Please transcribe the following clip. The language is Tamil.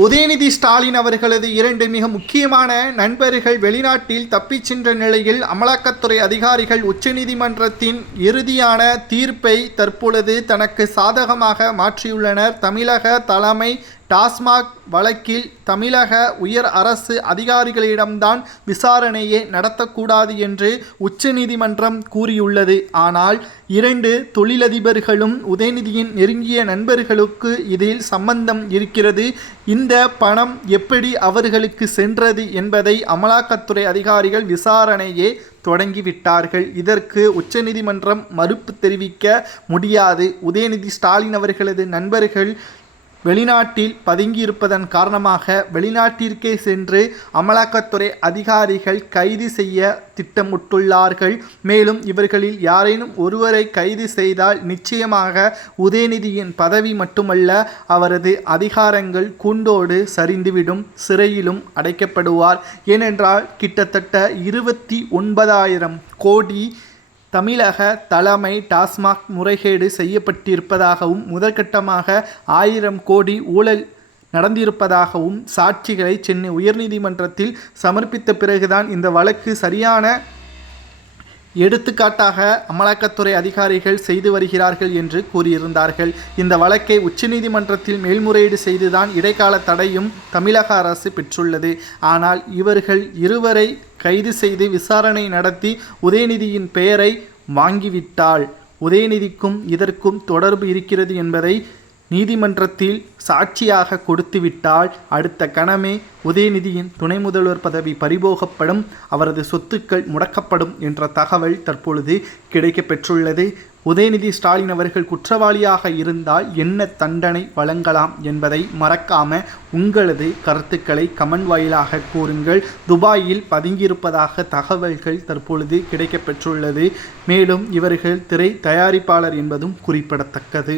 உதயநிதி ஸ்டாலின் அவர்களது 2 மிக முக்கியமான நண்பர்கள் வெளிநாட்டில் தப்பிச் சென்ற நிலையில் அமலாக்கத்துறை அதிகாரிகள் உச்சநீதிமன்றத்தின் இறுதியான தீர்ப்பை தற்பொழுது தனக்கு சாதகமாக மாற்றியுள்ளனர். தமிழக தலைமை டாஸ்மாக் வழக்கில் தமிழக உயர் அரசு அதிகாரிகளிடம்தான் விசாரணையை நடத்தக்கூடாது என்று உச்சநீதிமன்றம் கூறியுள்ளது. ஆனால் 2 தொழிலதிபர்களும் உதயநிதியின் நெருங்கிய நண்பர்களுக்கு இதில் சம்பந்தம் இருக்கிறது. இந்த பணம் எப்படி அவர்களுக்கு சென்றது என்பதை அமலாக்கத்துறை அதிகாரிகள் விசாரணையை தொடங்கிவிட்டார்கள். இதற்கு உச்சநீதிமன்றம் மறுப்பு தெரிவிக்க முடியாது. உதயநிதி ஸ்டாலின் அவர்களது நண்பர்கள் வெளிநாட்டில் பதுங்கியிருப்பதன் காரணமாக வெளிநாட்டிற்கே சென்று அமலாக்கத்துறை அதிகாரிகள் கைது செய்ய திட்டமிட்டுள்ளார்கள். மேலும் இவர்களில் யாரேனும் ஒருவரை கைது செய்தால் நிச்சயமாக உதயநிதியின் பதவி மட்டுமல்ல, அவரது அதிகாரங்கள் கூண்டோடு சரிந்துவிடும், சிறையிலும் அடைக்கப்படுவார். ஏனென்றால் கிட்டத்தட்ட 29,000 கோடி தமிழக தலைமை டாஸ்மாக் முறைகேடு செய்யப்பட்டிருப்பதாகவும் முதற்கட்டமாக 1000 கோடி ஊழல் நடந்திருப்பதாகவும் சாட்சிகளை சென்னை உயர்நீதிமன்றத்தில் சமர்ப்பித்த பிறகுதான் இந்த வழக்கு சரியான எடுத்துக்காட்டாக அமலாக்கத்துறை அதிகாரிகள் செய்து வருகிறார்கள் என்று கூறியிருந்தார்கள். இந்த வழக்கை உச்சநீதிமன்றத்தில் மேல்முறையீடு செய்துதான் இடைக்கால தடையும் தமிழக அரசு பெற்றுள்ளது. ஆனால் இவர்கள் இருவரை கைது செய்து விசாரணை நடத்தி உதயநிதியின் பெயரை வாங்கிவிட்டால் உதயநிதிக்கும் இதற்கும் தொடர்பு இருக்கிறது என்பதை நீதிமன்றத்தில் சாட்சியாக கொடுத்துவிட்டால் அடுத்த கணமே உதயநிதியின் துணை முதல்வர் பதவி பறிபோகப்படும், அவரது சொத்துக்கள் முடக்கப்படும் என்ற தகவல் தற்பொழுது கிடைக்கப்பெற்றுள்ளது. உதயநிதி ஸ்டாலின் அவர்கள் குற்றவாளியாக இருந்தால் என்ன தண்டனை வழங்கலாம் என்பதை மறக்காம உங்களது கருத்துக்களை கமெண்ட் வாயிலாக கூறுங்கள். துபாயில் பதுங்கியிருப்பதாக தகவல்கள் தற்பொழுது கிடைக்கப்பெற்றுள்ளது. மேலும் இவர்கள் திரை தயாரிப்பாளர் என்பதும் குறிப்பிடத்தக்கது.